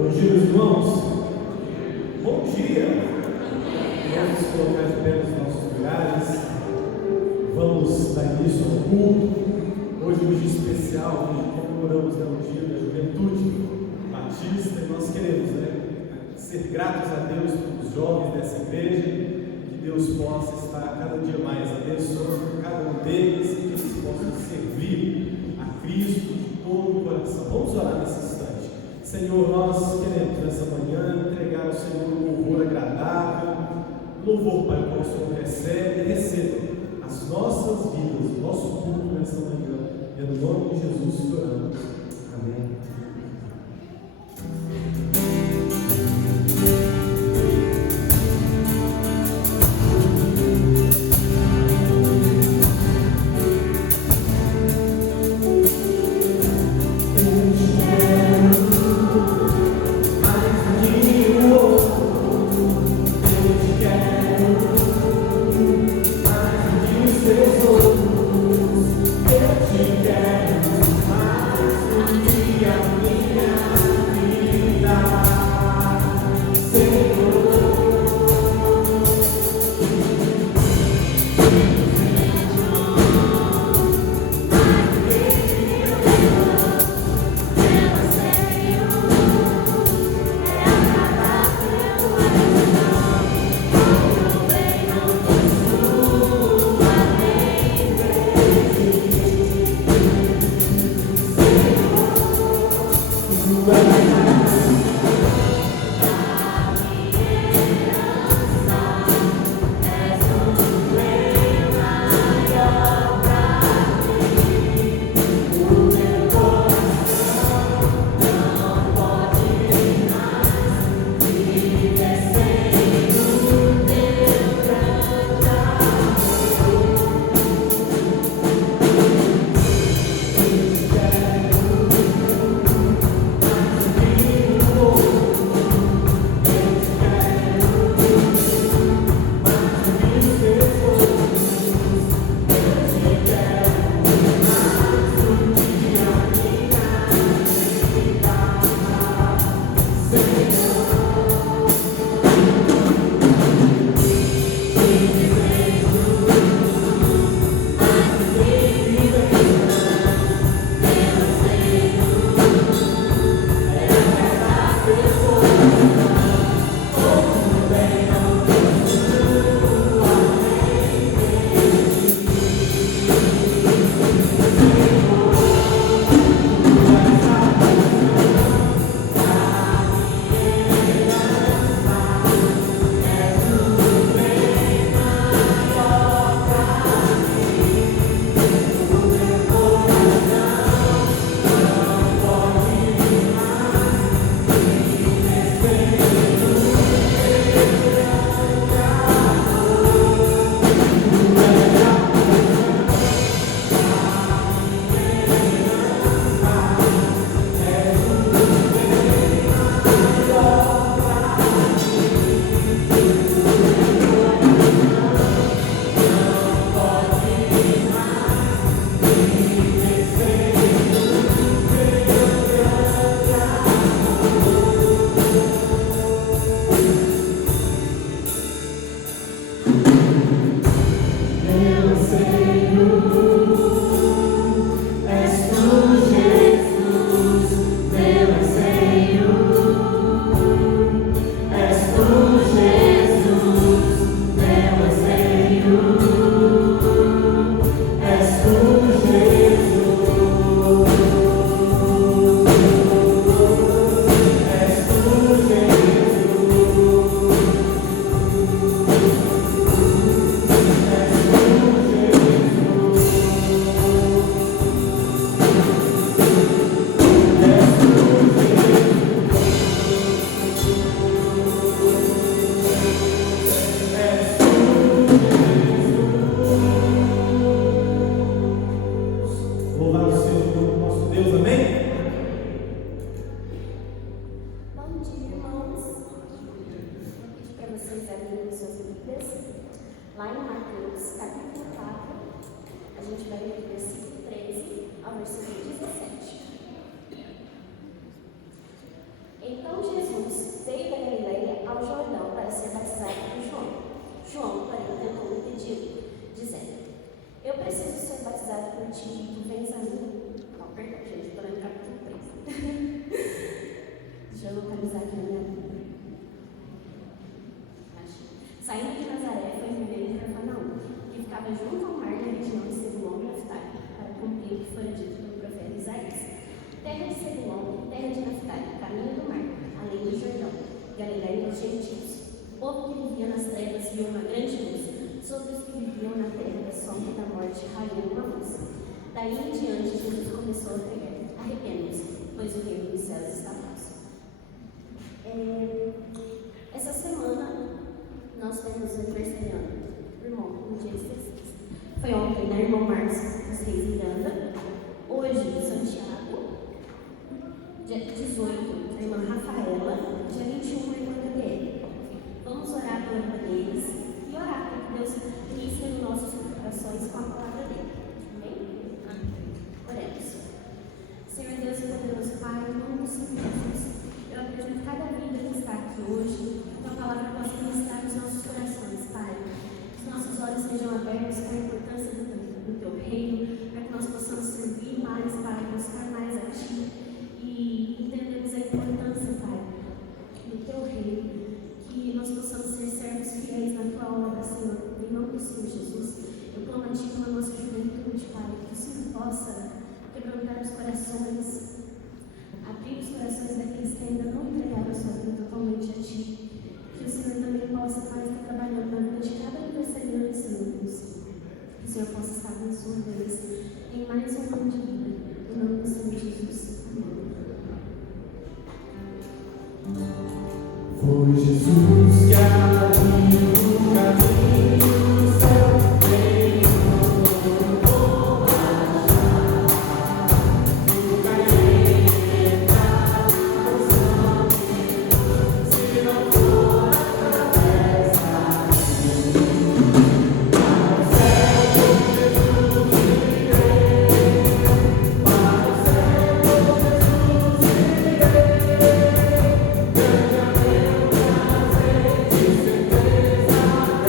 Bom dia, meus irmãos. Bom dia. Vamos nos colocar de pé nos nossos lugares. Vamos dar início ao culto. Hoje é um dia especial, onde comemoramos o dia da juventude batista. E nós queremos ser gratos a Deus pelos jovens dessa igreja. Que Deus possa estar cada dia mais abençoando cada um deles e que eles possam servir a Cristo de todo o coração. Vamos orar nesse instante. Senhor, nós queremos nessa manhã entregar ao Senhor um louvor agradável, louvor, Pai, que o Senhor recebe e receba as nossas vidas, o nosso culto nessa manhã. É no nome de Jesus que oramos. Amém. Então, Jesus veio da Galileia ao Jordão para ser batizado por João. João, porém, tentou impedi-lo, dizendo: eu preciso ser batizado por ti e tu vens a mim. Não, perdão, gente, estou no capítulo 3. Deixa eu localizar aqui na minha Bíblia. Saindo de Nazaré, foi viver em Cafarnaum, que ficava junto ao mar na região de Zebulon e Naftali, para cumprir o que fora dito pelo profeta Isaías. Terra de Zebulon e terra de Naftali, caminho do mar, além do Jordão, Galileia dos gentios. O povo que vivia nas trevas viu uma grande luz. Sobre os que viviam na terra da sombra da morte raiou uma luz. Daí em diante, Jesus começou a pregar: arrependam-se, pois o reino dos céus está próximo. Essa semana nós temos aniversariando o irmão no dia 16. Foi ontem, né, irmão Marcos dos Reis Miranda. Hoje, Santiago. Dia 18, a irmã Rafaela. Dia 21, a irmã Gabriela. Vamos orar pela vida deles e orar para que Deus inicie nos nossos corações com a palavra dele. Amém? Amém. Oremos. Senhor Deus e poderoso Pai, em nome do Senhor Jesus, eu apresento cada vida que está aqui hoje, que a palavra possa ministrar nos nossos corações, Pai. Que os nossos olhos sejam abertos para a importância do teu reino, para que nós possamos servir mais, Pai, buscar mais a Ti e entendermos a importância, Pai, do teu reino. Que nós possamos ser servos fiéis na tua obra, Senhor, em nome do Senhor Jesus. Eu clamo a Ti pela nossa juventude, Pai, que o Senhor possa quebrantar os corações, abrir os corações daqueles que ainda não entregaram a sua vida totalmente a Ti. Que o Senhor também possa, Pai, estar trabalhando na vida de cada aniversariante, Senhor Deus. Que o Senhor possa estar abençoando eles em mais um ano de vida, em nome do Senhor Jesus. Amém. Foi Jesus que abriu o caminho do céu, veio o baixar, o cair na noção, se não for através da para o céu, Jesus irei, para o céu,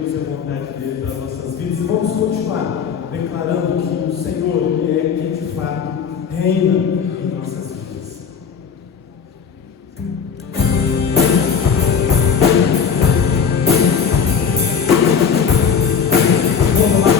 Jesus irei. Declarando que o Senhor é quem de fato reina em nossas vidas. Vamos lá.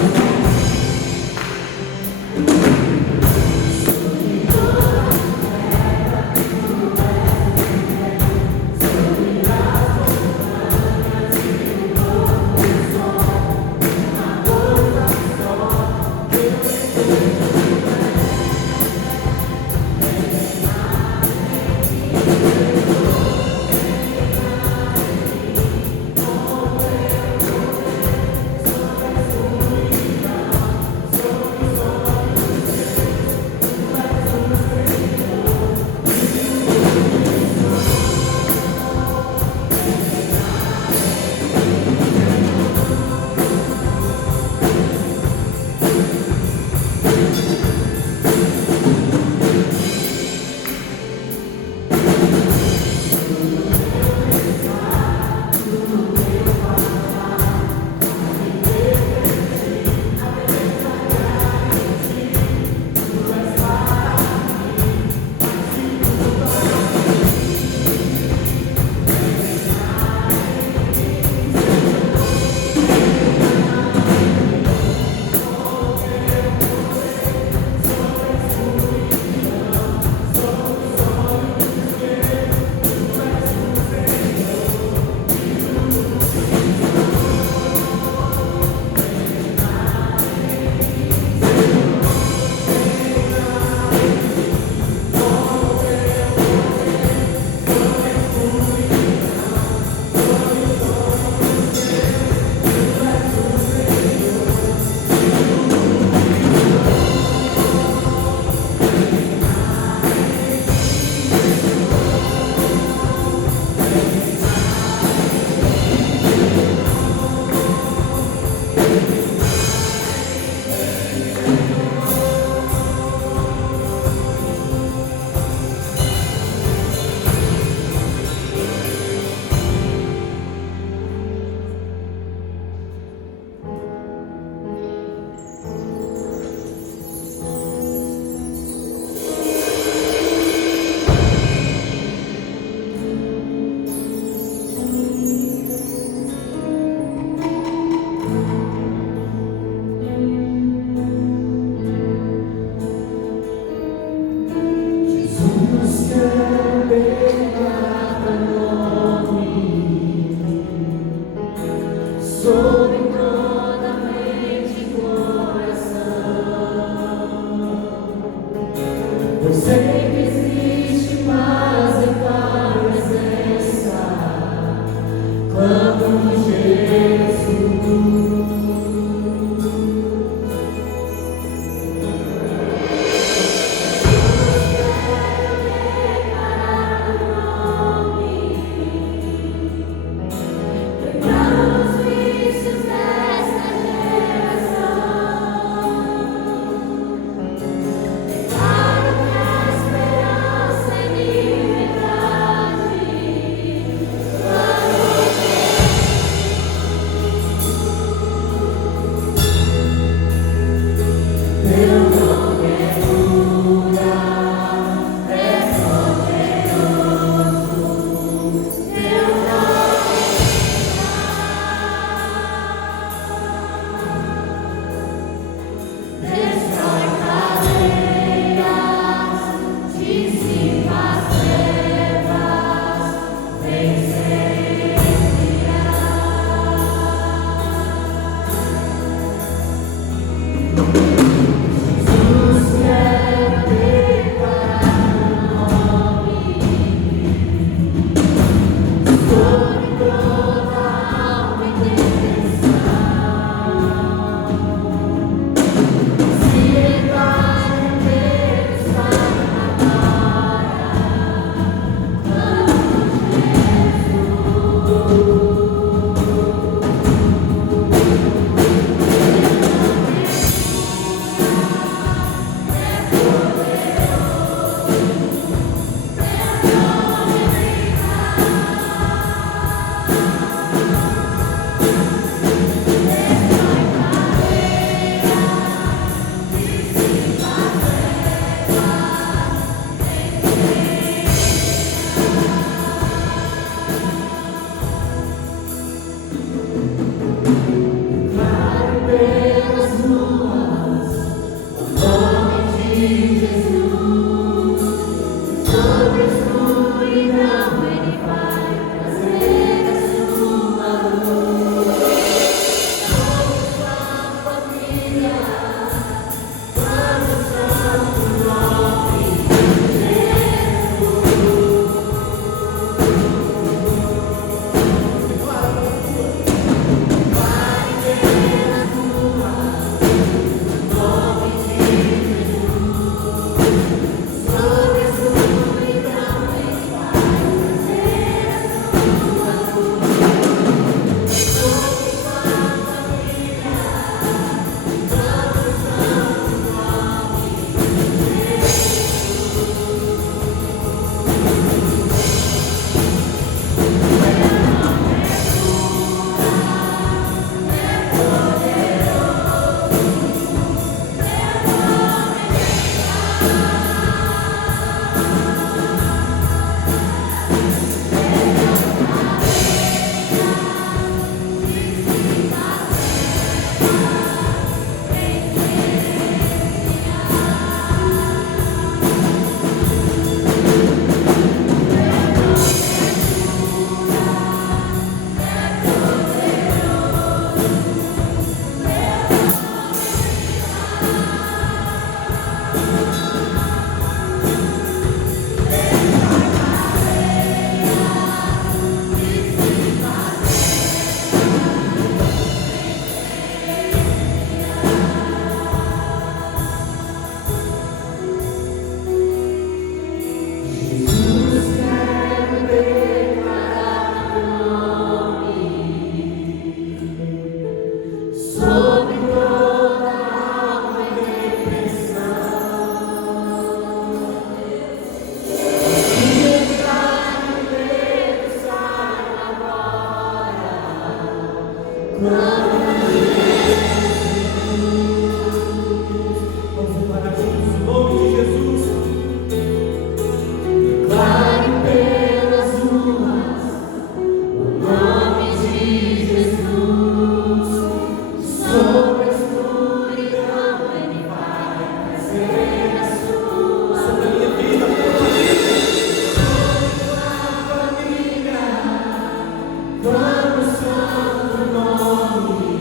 Vamos, Santo Nome.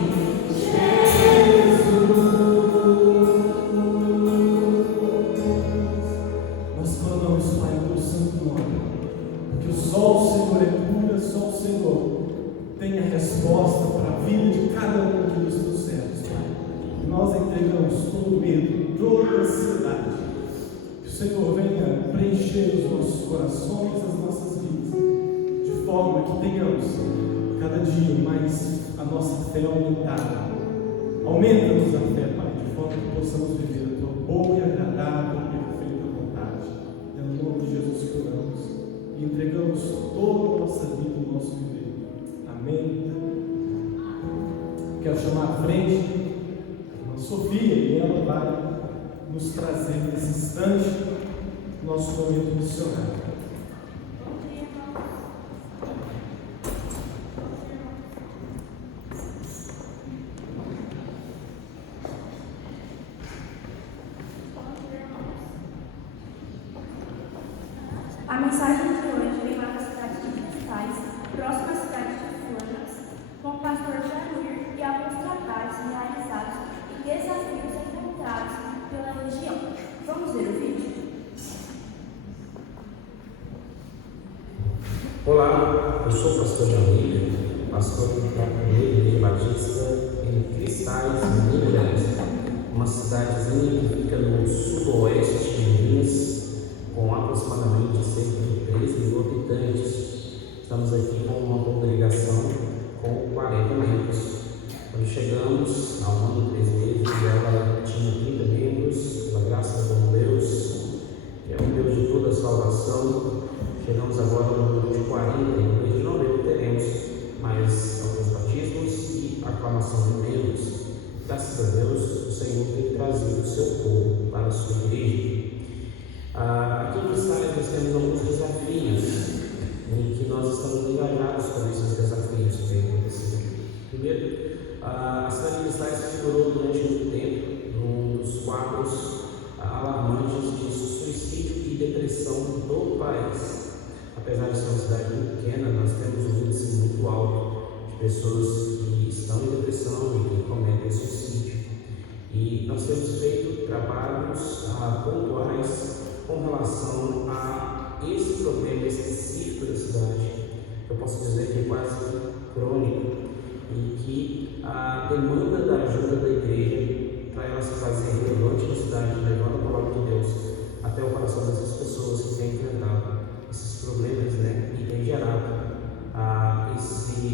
entregamos todo medo, toda ansiedade. Que o Senhor venha preencher os nossos corações, as nossas vidas, de forma que tenhamos cada dia mais a nossa fé aumentada. Aumenta-nos a fé, Pai, de forma que possamos viver a Tua boa e agradável e perfeita vontade. É no nome de Jesus que oramos e entregamos toda a nossa vida e o nosso viver. Amém. Quero chamar à frente a irmã Sofia e ela vai nos trazer nesse instante nosso momento missionário. A mensagem de hoje vem lá da cidade de Cristais, próxima à cidade de Furnas, com o pastor Janir e alguns trabalhos realizados e desafios encontrados pela região. Vamos ver o vídeo? Olá, eu sou o pastor Janir, pastor da Igreja Batista em Cristais, Minas Gerais, uma cidadezinha que fica no sudoeste de Minas, com aproximadamente cerca de 13 mil habitantes. Estamos aqui com uma congregação com 40 membros. Quando chegamos, há 1 ano e 3 meses, ela tinha 30 membros, pela graça do bom Deus, que é o Deus de toda a salvação. Chegamos agora no número de 40, e no mês de novembro teremos mais alguns batismos e aclamação de membros. Graças a Deus, o Senhor tem trazido o seu povo para a sua igreja. Aqui em Cristais nós temos alguns desafios em que nós estamos engajados com esses desafios que têm acontecido. Primeiro, a cidade de Cristais figurou durante muito tempo num dos quadros alarmantes de suicídio e depressão do país. Apesar de ser uma cidade muito pequena, nós temos um índice muito alto de pessoas que estão em depressão e que cometem suicídio. E nós temos feito trabalhos pontuais com relação a esse problema específico da cidade. Eu posso dizer que é quase crônico e que a demanda da ajuda da igreja para ela se fazer relevante na cidade, levando a palavra de Deus até o coração dessas pessoas que têm enfrentado esses problemas, e tem gerado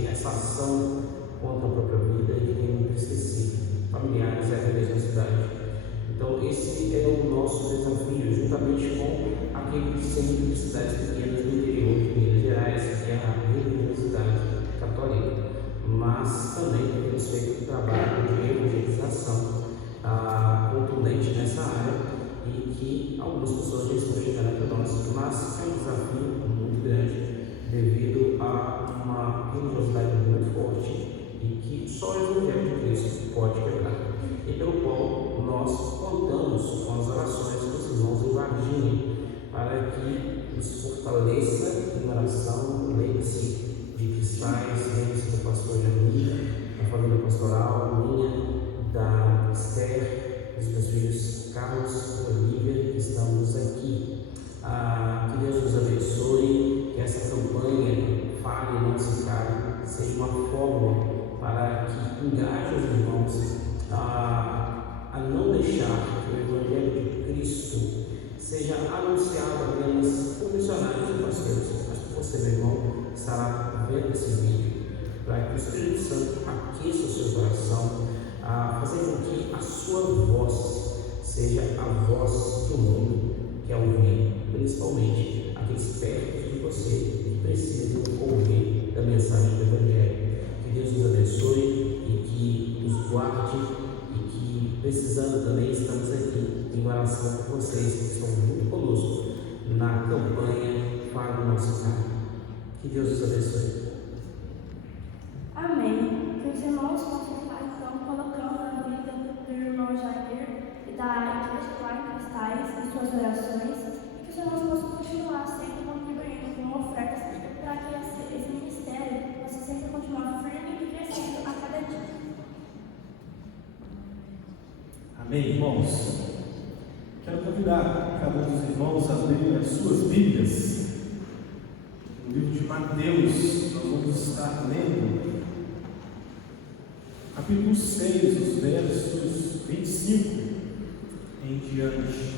essa ação contra a própria vida e tem entristecido familiares e até mesmo a cidade. Então esse é o nosso desafio, juntamente com aquele centro de cidades pequenas do interior de Minas Gerais, que é a Universidade Católica, mas também temos feito um trabalho de evangelização contundente nessa área e que algumas pessoas já estão chegando até nós, mas é um desafio muito grande devido a uma religiosidade muito forte e que só o Evangelho de Cristo pode quebrar, e pelo qual nós contamos com as orações dos irmãos em Varginha para que nos fortaleça em oração. Lembre-se de Cristais, lembre-se do pastor Janir, da família pastoral minha, da Esther, dos meus filhos Carlos e Olivia, que estamos aqui. Que Deus nos abençoe, que essa campanha Fale e Não Se Cale seja uma forma para que engaje os irmãos a não deixar que o Evangelho de Cristo seja anunciado apenas por missionários e pastores. Mas você, meu irmão, estará vendo esse vídeo para que o Espírito Santo aqueça o seu coração, fazer com que a sua voz seja a voz do mundo que é ouvir, principalmente aqueles perto de você que precisam ouvir da mensagem do Evangelho. Que Deus nos abençoe e que nos guarde, e que, precisando também, estamos aqui em oração com vocês que estão muito conosco na campanha Fale o Nosso Pai. Que Deus nos abençoe. Amém. Que os irmãos possam estar então colocando a vida do irmão Jair e da igreja lá em Cristais em suas orações, e que os irmãos possam continuar sempre contribuindo com ofertas para que esse ministério possa sempre continuar firme e crescendo a cada dia. Amém, irmãos? Quero convidar cada um dos irmãos a abrir as suas Bíblias. No livro de Mateus, nós vamos estar lendo capítulo 6, os versos 25 em diante.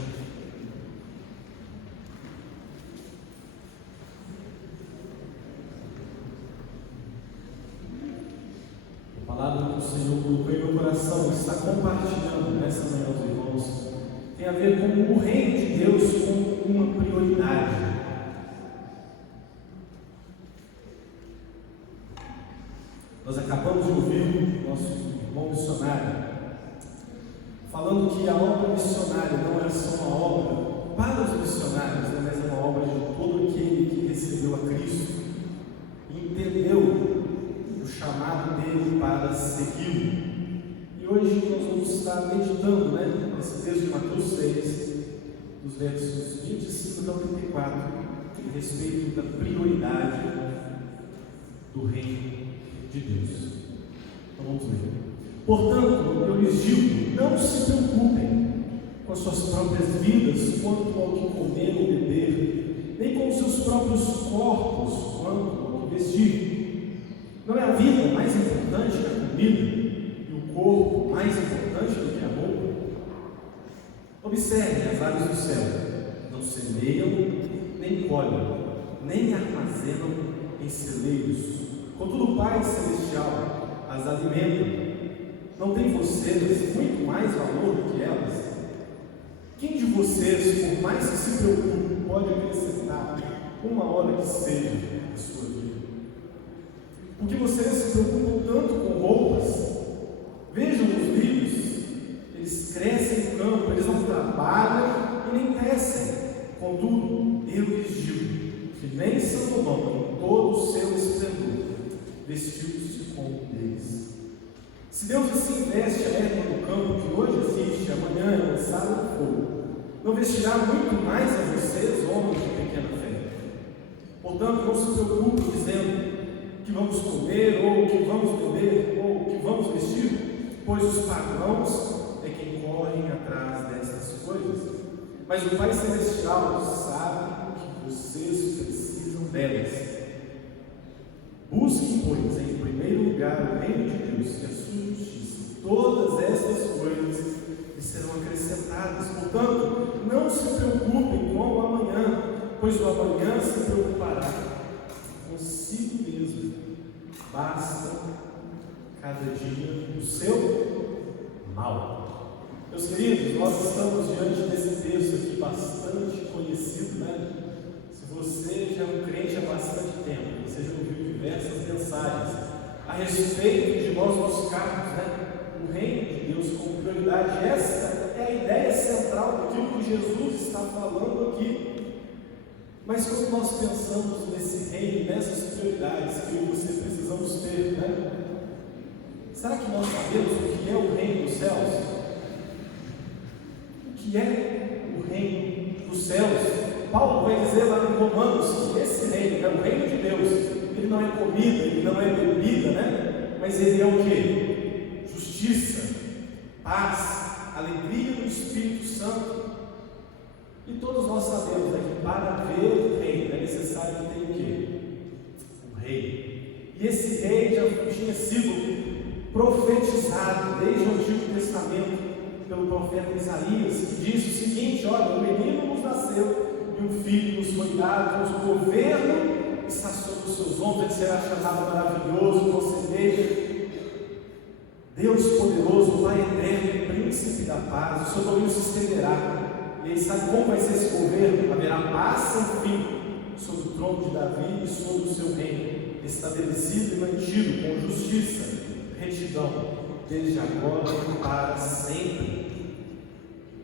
A palavra que o Senhor colocou em meu coração, está compartilhando nessa manhã aos irmãos, tem a ver com o reino de Deus como uma prioridade. Nós acabamos de ouvir o nosso irmão missionário falando que a obra missionária não é só uma obra para os missionários, mas é uma obra de todo aquele que recebeu a Cristo e entendeu o chamado dele para segui-lo. E hoje nós vamos estar meditando nesse texto de Mateus 6, dos versos 25 ao 34, a respeito da prioridade do reino de Deus. Então vamos ler. Portanto, eu lhes digo, não se preocupem com as suas próprias vidas quanto ao que comer ou beber, nem com os seus próprios corpos quanto ao que vestir. Não é a vida mais importante que a comida e o corpo mais importante do que a roupa? Observem as aves do céu, não semeiam, nem colhem, nem armazenam em celeiros. Contudo, o Pai Celestial as alimenta. Não tem vocês muito mais valor do que elas? Quem de vocês, por mais que se preocupe, pode acrescentar uma hora que seja a sua vida? Porque vocês se preocupam tanto com roupas? Vejam os lírios, eles crescem no campo, eles não trabalham e nem tecem. Contudo, eu lhes digo que nem Salomão, em todo o seu esplendor, vestiu-se como um deles. Se Deus assim veste a erva do campo que hoje existe, amanhã é lançada no fogo, não vestirá muito mais a vocês, homens de pequena fé? Portanto, não se preocupe dizendo que vamos comer, ou que vamos beber, ou que vamos vestir, pois os pagãos é quem correm atrás dessas coisas. Mas o Pai Celestial sabe que vocês precisam delas. Busquem, pois, em primeiro lugar o reino de Deus e a sua justiça. Todas estas coisas lhes serão acrescentadas. Portanto, não se preocupem com o amanhã, pois o amanhã se preocupará consigo mesmo. Basta cada dia o seu mal. Meus queridos, nós estamos diante desse texto aqui bastante conhecido, Se você já é um crente há bastante tempo, você já ouviu diversas mensagens a respeito de nós buscarmos o reino de Deus como prioridade. Esta é a ideia central daquilo que Jesus está falando aqui. Mas quando nós pensamos nesse reino, nessas prioridades que eu e você precisamos ter, será que nós sabemos o que é o reino dos céus? O que é o reino dos céus? Paulo vai dizer lá em Romanos que esse reino é o reino de Deus. Ele não é comida, ele não é bebida, mas ele é o quê? Justiça, paz, alegria no Espírito Santo. E todos nós sabemos que para ver o reino é necessário que tenha o quê? O rei. E esse rei já tinha sido profetizado desde o Antigo Testamento pelo profeta Isaías, que disse o seguinte: olha, um menino nos nasceu e um filho nos foi dado, o governo está sobre os seus ombros, ele será chamado maravilhoso, conselheiro, Deus poderoso, Pai eterno, príncipe da paz. O seu domínio se estenderá. E aí sabe como vai ser esse governo? Haverá paz sem fim sobre o trono de Davi e sobre o seu reino, estabelecido e mantido com justiça, retidão, desde agora e para sempre.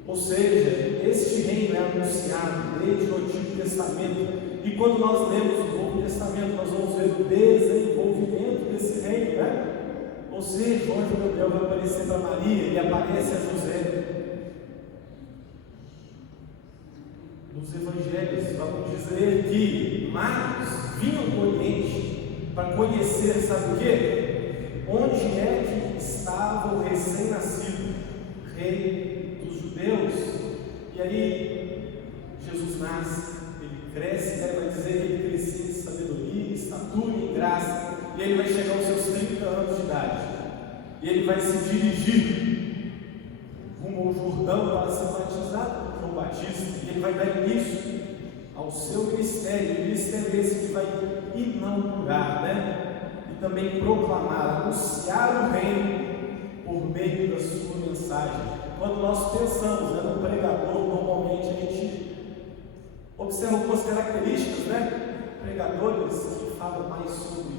Ou seja, este reino é anunciado desde o Antigo Testamento. E quando nós lemos o Novo Testamento, nós vamos ver o desenvolvimento desse reino, Ou seja, o anjo Gabriel vai aparecer para Maria e aparece a José. Nos evangelhos, vamos dizer que magos vinham do Oriente para conhecer, sabe o quê? Onde é que estava o recém-nascido rei dos judeus? E aí, Jesus nasce, ele cresce, vai dizer que ele crescia em sabedoria, estatura e em graça, e ele vai chegar aos seus 30 anos de idade, e ele vai se dirigir Jordão para ser batizado por João Batista, e ele vai dar início ao seu ministério, o ministério esse que vai inaugurar, e também proclamar, anunciar o reino por meio da sua mensagem. Quando nós pensamos no pregador, normalmente a gente observa algumas características, pregadores que falam mais sobre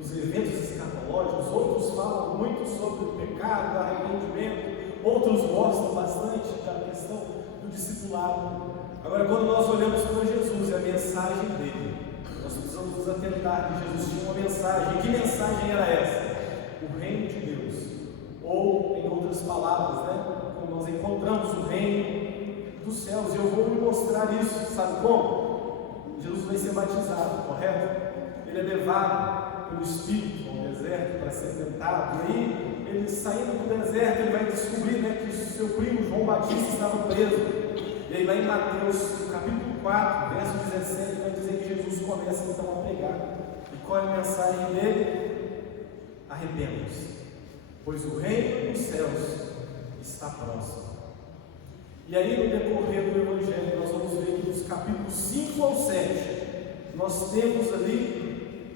os eventos escatológicos, outros falam muito sobre o pecado, o arrependimento, outros gostam bastante da questão do discipulado. Agora, quando nós olhamos para Jesus e a mensagem dele, nós precisamos nos atentar que Jesus tinha uma mensagem. Que mensagem era essa? O reino de Deus. Ou, em outras palavras, como nós encontramos o reino dos céus. E eu vou me mostrar isso, sabe como? Jesus vai ser batizado, correto? Ele é levado pelo Espírito ao deserto para ser tentado. E aí, ele saindo do deserto, ele vai descobrir que o seu primo João Batista estava preso. E aí lá em Mateus, capítulo 4, verso 17, vai dizer que Jesus começa então a pregar. E qual é a mensagem dele? Arrependam-se, pois o reino dos céus está próximo. E aí no decorrer do Evangelho, nós vamos ver que dos capítulos 5 ao 7, nós temos ali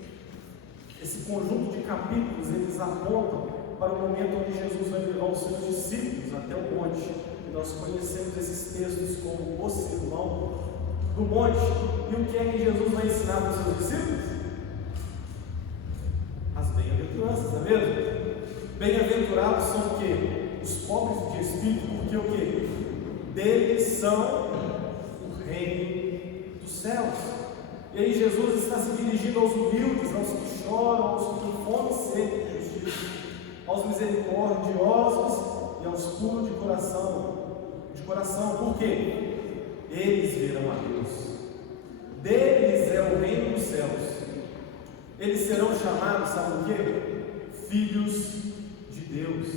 esse conjunto de capítulos, eles apontam para o momento onde Jesus vai levar os seus discípulos até o monte. Nós conhecemos esses textos como o Sermão do Monte. E o que é que Jesus vai ensinar para os seus discípulos? As bem-aventuranças, não é mesmo? Bem-aventurados são o quê? Os pobres de espírito, porque o quê? Deles são o reino dos céus. E aí Jesus está se dirigindo aos humildes, aos que choram, aos que têm fome e sede de justiça, aos misericordiosos e aos puros de coração. Por quê? Eles verão a Deus. Deles é o reino dos céus. Eles serão chamados, sabe o quê? Filhos de Deus.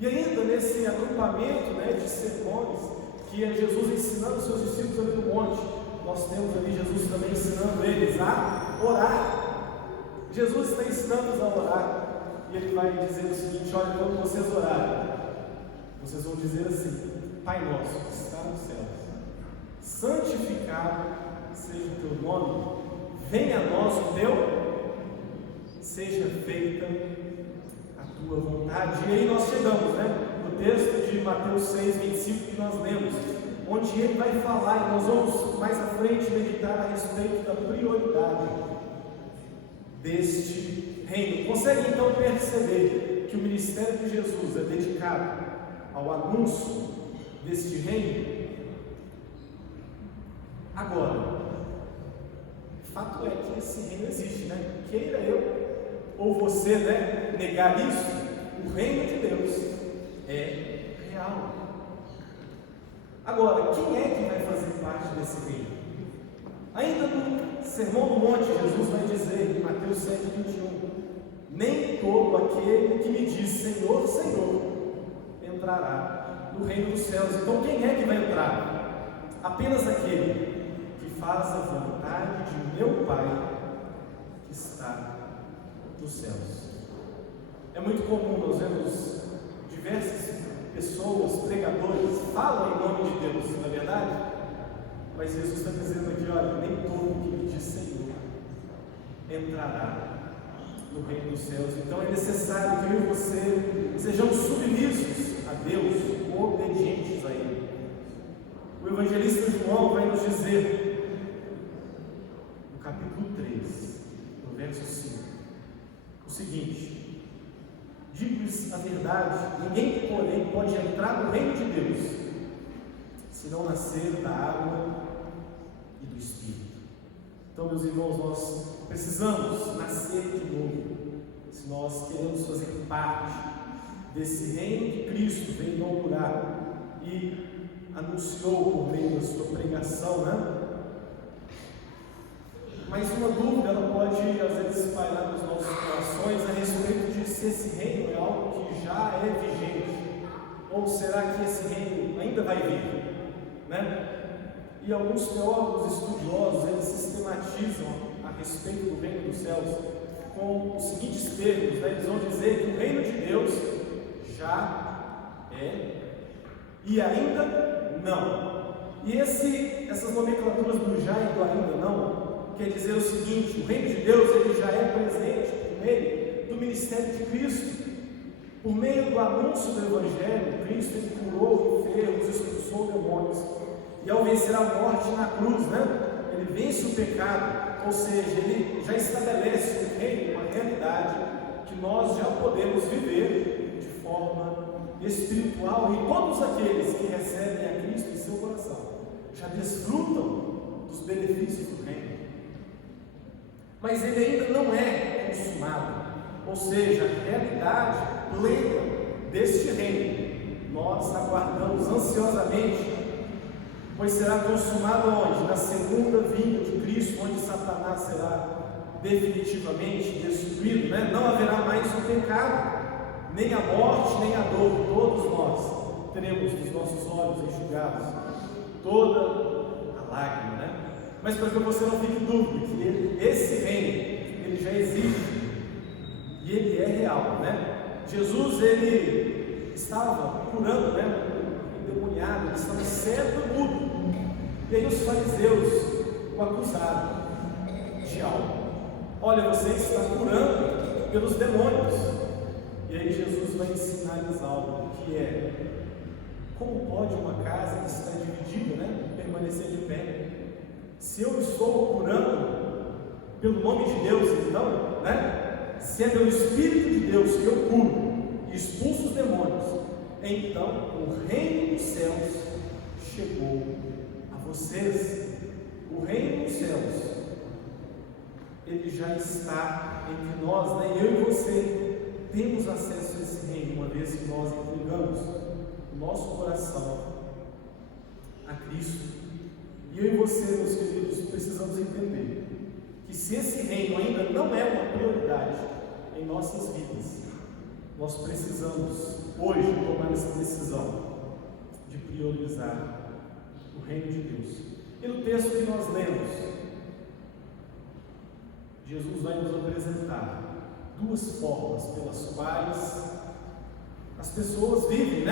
E ainda nesse agrupamento de sermões, que é Jesus ensinando os seus discípulos ali no monte, nós temos ali Jesus também ensinando eles a orar. Jesus está ensinando-os a orar. E ele vai dizer o seguinte: olha, quando vocês orarem, vocês vão dizer assim: Pai nosso que está nos céus, santificado seja o teu nome, venha a nós o teu, seja feita a tua vontade. E aí nós chegamos no texto de Mateus 6, 25 que nós lemos, onde ele vai falar, e nós vamos mais à frente meditar a respeito da prioridade deste reino. Consegue então perceber que o ministério de Jesus é dedicado ao anúncio deste reino? Agora, fato é que esse reino existe, queira eu ou você negar isso, o reino de Deus é real. Agora, quem é que vai fazer parte desse reino? Ainda no Sermão do Monte, Jesus vai dizer em Mateus 7,21: nem todo aquele que me diz Senhor, Senhor entrará no reino dos céus. Então quem é que vai entrar? Apenas aquele que faz a vontade de meu Pai que está nos céus. É muito comum nós vemos diversas pessoas, pregadores, falam em nome de Deus, não é verdade? Mas Jesus está dizendo aqui: olha, nem todo que me diz Senhor entrará no reino dos céus. Então é necessário que eu e você sejamos submissos a Deus, obedientes a Ele. O evangelista João vai nos dizer, no capítulo 3, no verso 5, o seguinte: digo-lhes a verdade, ninguém, porém, pode entrar no reino de Deus se não nascer da água e do Espírito. Então, meus irmãos, nós precisamos nascer de novo, se nós queremos fazer parte desse reino que Cristo veio inaugurar e anunciou por meio da sua pregação, Mas uma dúvida ela pode às vezes pairar nos nossos corações a respeito de se esse reino é algo que já é vigente, ou será que esse reino ainda vai vir, E alguns teólogos estudiosos, eles sistematizam a respeito do reino dos céus com os seguintes termos, Eles vão dizer que o reino de Deus já é e ainda não. E essas nomenclaturas do já e do ainda não quer dizer o seguinte: o reino de Deus ele já é presente por meio do ministério de Cristo, por meio do anúncio do Evangelho. Cristo ele curou enfermos, expulsou demônios, e ao vencer a morte na cruz, ele vence o pecado, ou seja, ele já estabelece um reino, uma realidade que nós já podemos viver de forma espiritual, e todos aqueles que recebem a Cristo em seu coração já desfrutam dos benefícios do reino. Mas ele ainda não é consumado, ou seja, a realidade plena deste reino nós aguardamos ansiosamente, pois será consumado onde? Na segunda vinda de Cristo, onde Satanás será definitivamente destruído, Não haverá mais o pecado, nem a morte, nem a dor. Todos nós teremos dos nossos olhos enxugados toda a lágrima, Mas para que você não fique em dúvida que esse reino, ele já existe e ele é real, Jesus, ele estava curando, o endemoniado, ele estava cego e mudo. E aí os fariseus o acusaram de algo. Olha, você está curando pelos demônios. E aí Jesus vai ensinar-lhes algo, que é: como pode uma casa que está dividida, permanecer de pé? Se eu estou curando pelo nome de Deus, então, se é pelo Espírito de Deus que eu curo e expulso os demônios, então o reino dos céus chegou a vocês. O reino dos céus, ele já está entre nós, Eu e você temos acesso a esse reino, uma vez que nós entregamos o nosso coração a Cristo. E eu e você, meus queridos, precisamos entender que se esse reino ainda não é uma prioridade em nossas vidas, nós precisamos hoje tomar essa decisão de priorizar o reino de Deus. E no texto que nós lemos, Jesus vai nos apresentar duas formas pelas quais as pessoas vivem,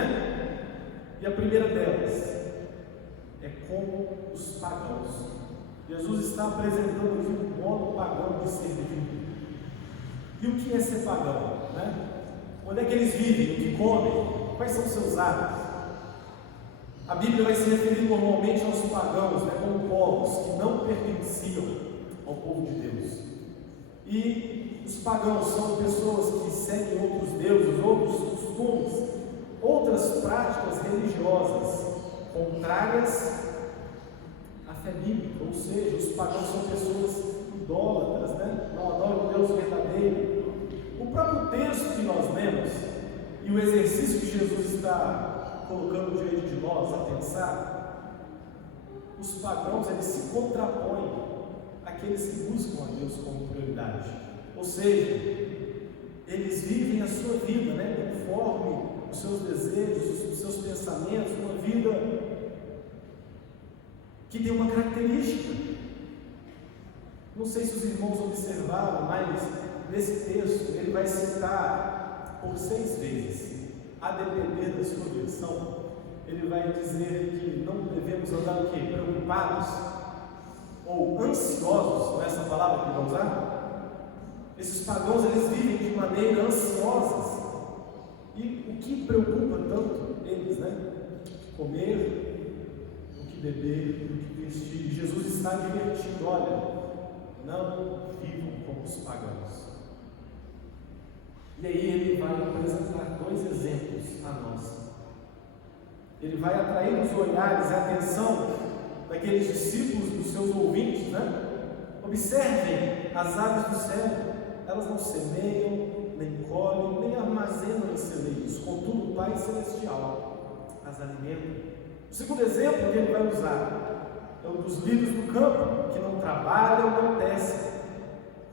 E a primeira delas é como os pagãos. Jesus está apresentando aqui um modo pagão de ser vivido. E o que é ser pagão? Onde é que eles vivem? O que comem? Quais são os seus hábitos? A Bíblia vai se referir normalmente aos pagãos, como povos que não pertenciam ao povo de Deus. E os pagãos são pessoas que seguem outros deuses, outros costumes, outras práticas religiosas contrárias à fé bíblica. Ou seja, os pagãos são pessoas idólatras, não adoram o Deus verdadeiro. O próprio texto que nós lemos e o exercício que Jesus está colocando diante de nós a pensar, os pagãos eles se contrapõem àqueles que buscam a Deus como prioridade. Ou seja, eles vivem a sua vida, conforme os seus desejos, os seus pensamentos, uma vida que tem uma característica. Não sei se os irmãos observaram, mas nesse texto ele vai citar por 6 vezes, a depender da sua versão, ele vai dizer que não devemos andar o quê? Preocupados ou ansiosos, não é essa palavra que ele vai usar? Esses pagãos eles vivem de maneira ansiosas. E o que preocupa tanto eles, Comer, o que beber, o que vestir. Jesus está advertindo: olha, não vivam como os pagãos. E aí ele vai apresentar 2 exemplos a nós. Ele vai atrair os olhares e a atenção daqueles discípulos, dos seus ouvintes, Observem as aves do céu, elas não semeiam, nem colhem, nem armazenam em celeiros, contudo o Pai Celestial as alimenta. O segundo exemplo que ele vai usar é o dos lírios do campo, que não trabalham, não tecem.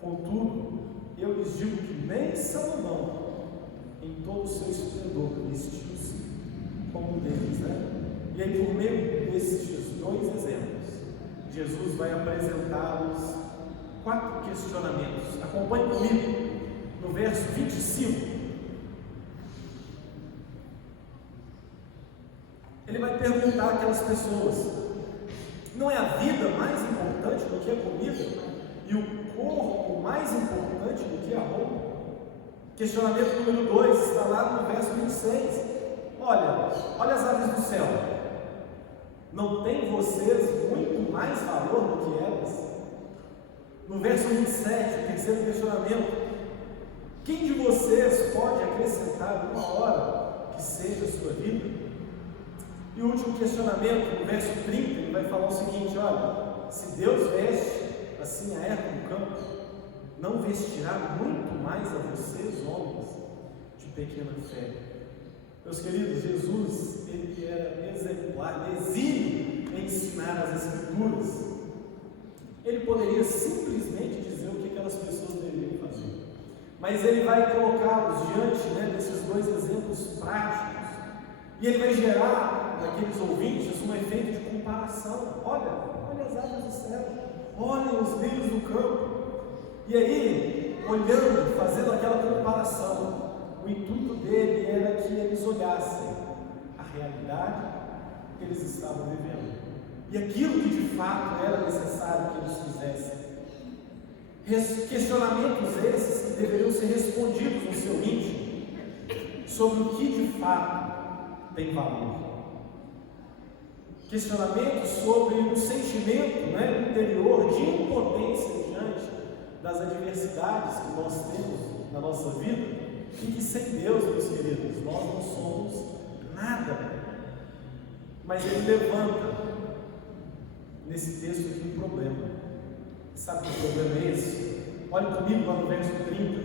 Contudo, eu lhes digo que nem Salomão, em todo o seu esplendor, vestiu-se como deles, E aí, por meio desses 2 exemplos, Jesus vai apresentar-nos 4 questionamentos. Acompanhe comigo no verso 25. Ele vai perguntar àquelas pessoas: não é a vida mais importante do que a comida? E o corpo mais importante do que a roupa? Questionamento número 2 está lá no verso 26. Olha as aves do céu. Não tem vocês muito mais valor do que elas? No verso 27, o terceiro questionamento: quem de vocês pode acrescentar uma hora que seja a sua vida? E o último questionamento, no verso 30, ele vai falar o seguinte: olha, se Deus veste assim a erva do campo, não vestirá muito mais a vocês, homens de pequena fé? Meus queridos, Jesus, ele era exemplar, exímio em ensinar as Escrituras. Ele poderia simplesmente dizer o que aquelas pessoas deveriam fazer, mas ele vai colocá-los diante, desses dois exemplos práticos, e ele vai gerar naqueles ouvintes um efeito de comparação. Olha as aves do céu, olhem os lírios do campo. E aí, olhando, fazendo aquela comparação, o intuito dele era que eles olhassem a realidade que eles estavam vivendo e aquilo que de fato era necessário que eles fizessem. Questionamentos esses que deveriam ser respondidos no seu íntimo sobre o que de fato tem valor. Questionamentos sobre um sentimento interior de impotência diante das adversidades que nós temos na nossa vida, e que sem Deus, meus queridos, nós não somos nada. Mas ele levanta nesse texto aqui um problema. Sabe que problema é esse? Olhe comigo lá no verso 30.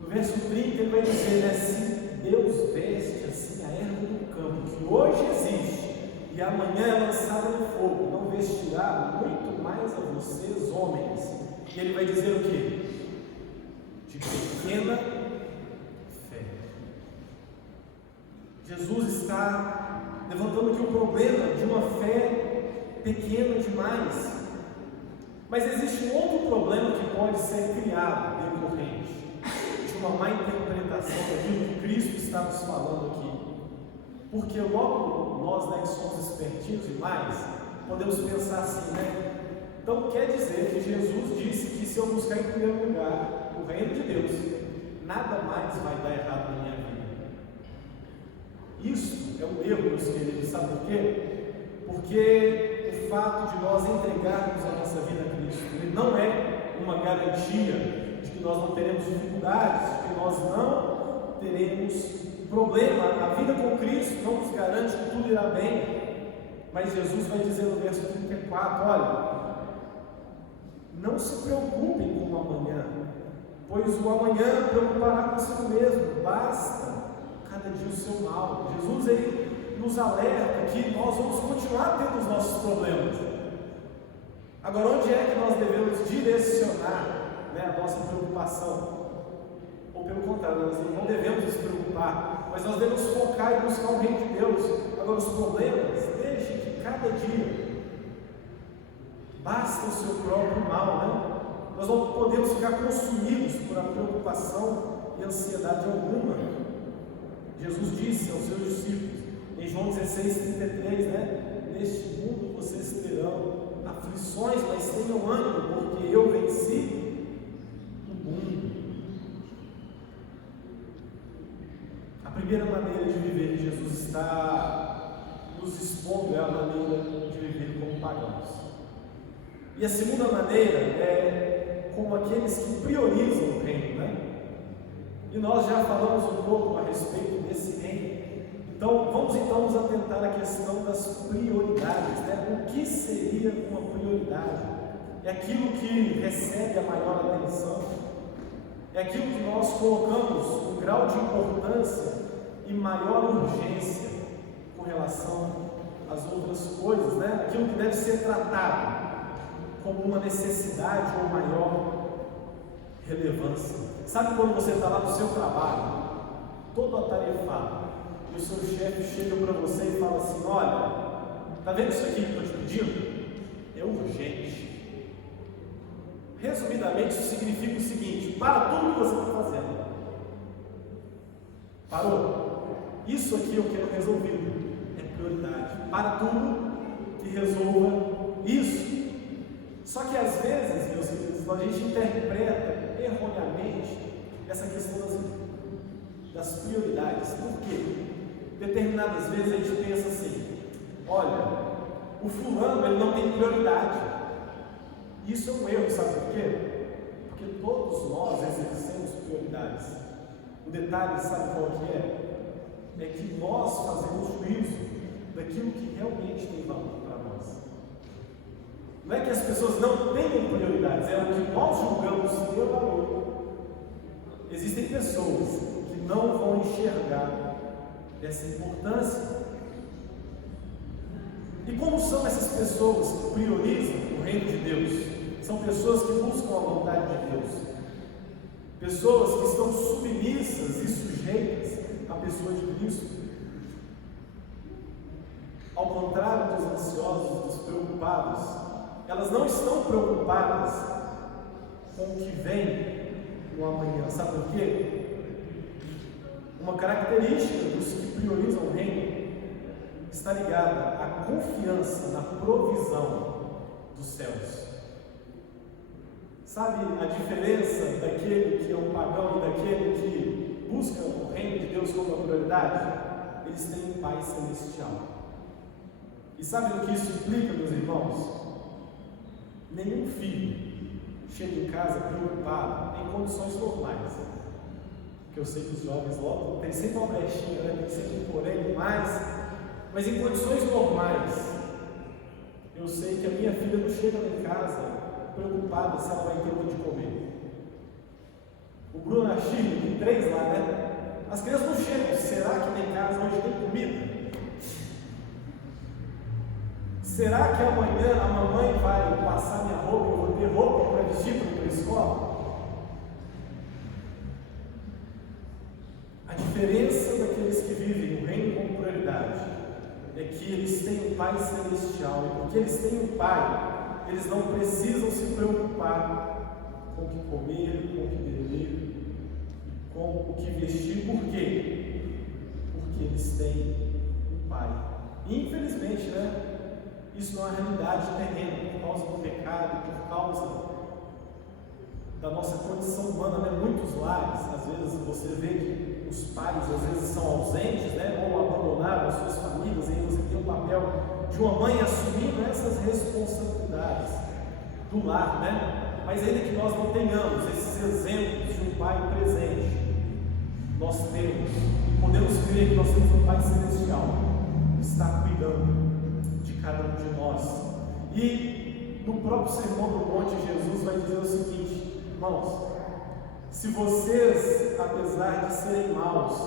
No verso 30 ele vai dizer, se Deus veste assim a erva do campo, que hoje existe e amanhã é lançada no fogo, não vestirá muito mais a vocês, homens. E ele vai dizer o quê? De pequena fé. Jesus está levantando aqui o problema de uma fé pequena demais. Mas existe um outro problema que pode ser criado decorrente de uma má interpretação daquilo que Cristo está nos falando aqui. Porque logo nós, que somos espertinhos demais, podemos pensar assim, Então quer dizer que Jesus disse que se eu buscar em primeiro lugar o reino de Deus, nada mais vai dar errado na minha vida. Isso é um erro, meus queridos. Sabe por quê? Porque o fato de nós entregarmos a nossa vida a Cristo, ele não é uma garantia de que nós não teremos dificuldades, de que nós não teremos problema. A vida com Cristo não nos garante que tudo irá bem. Mas Jesus vai dizer no verso 34, olha, não se preocupem com o amanhã, pois o amanhã preocupará consigo mesmo, basta cada dia o seu mal. Jesus, ele nos alerta que nós vamos continuar tendo os nossos problemas. Agora, onde é que nós devemos direcionar a nossa preocupação? Ou pelo contrário, nós não devemos nos preocupar, mas nós devemos focar e buscar o reino de Deus. Agora, os problemas, deixe que cada dia basta o seu próprio mal, Nós não podemos ficar consumidos por a preocupação e ansiedade alguma. Jesus disse aos seus discípulos, em João 16:33, neste mundo vocês terão aflições, mas tenham ânimo, porque eu venci o mundo. A primeira maneira de viver que Jesus está nos expondo é a maneira de viver como pagãos. E a segunda maneira é como aqueles que priorizam o reino, E nós já falamos um pouco a respeito desse reino. Então, vamos nos atentar à questão das prioridades, O que seria uma prioridade? É aquilo que recebe a maior atenção, é aquilo que nós colocamos um grau de importância e maior urgência com relação às outras coisas, Aquilo que deve ser tratado como uma necessidade ou maior relevância. Sabe quando você está lá no seu trabalho, todo atarefado, e o seu chefe chega para você e fala assim, olha, está vendo isso aqui que eu estou te pedindo? É urgente. Resumidamente, isso significa o seguinte, para tudo que você está fazendo. Parou? isso aqui eu quero resolvido. É prioridade. Para tudo que resolva isso. Só que às vezes, meus queridos, a gente interpreta erroneamente essa questão das prioridades. Por quê? Determinadas vezes a gente pensa assim: olha, o fulano ele não tem prioridade. Isso é um erro, sabe por quê? Porque todos nós exercemos prioridades. O detalhe, sabe qual que é? É que nós fazemos juízo daquilo que realmente tem valor para nós. Não é que as pessoas não tenham prioridades, é o que nós julgamos ter valor. Existem pessoas que não vão enxergar essa importância. E como são essas pessoas que priorizam o reino de Deus? São pessoas que buscam a vontade de Deus. Pessoas que estão submissas e sujeitas à pessoa de Cristo. Ao contrário dos ansiosos, dos preocupados, elas não estão preocupadas com o que vem no amanhã. Sabe por quê? Uma característica dos que priorizam o reino está ligada à confiança na provisão dos céus. Sabe a diferença daquele que é um pagão e daquele que busca o reino de Deus como uma prioridade? Eles têm um Pai Celestial. E sabe o que isso implica, meus irmãos? Nenhum filho chega em casa preocupado em condições normais. Porque eu sei que os jovens logo tem sempre uma brechinha, né? Tem sempre um porém, mas em condições normais, eu sei que a minha filha não chega em casa preocupada se ela vai ter o que comer. O Bruno, a Chile, tem 3 lá, né? As crianças não chegam. Será que tem casa hoje tem comida? Será que amanhã a mamãe vai passar minha roupa e eu vou ter roupa para vestir para ir para a escola? A diferença daqueles que vivem o reino como prioridade é que eles têm um Pai Celestial, e porque eles têm um Pai, eles não precisam se preocupar com o que comer, com o que beber, com o que vestir. Por quê? Porque eles têm um Pai. E infelizmente, né? Isso não é uma realidade terrena, por causa do pecado, por causa da nossa condição humana, né? Muitos lares, às vezes você vê que os pais às vezes são ausentes, né? Ou abandonaram as suas famílias, e aí você tem o papel de uma mãe assumindo essas responsabilidades do lar, né? Mas ainda que nós não tenhamos esses exemplos de um pai presente, nós temos, e podemos crer que nós temos um Pai Celestial que está cuidando de cada um de nós. E no próprio Sermão do Monte, Jesus vai dizer o seguinte: irmãos, se vocês, apesar de serem maus,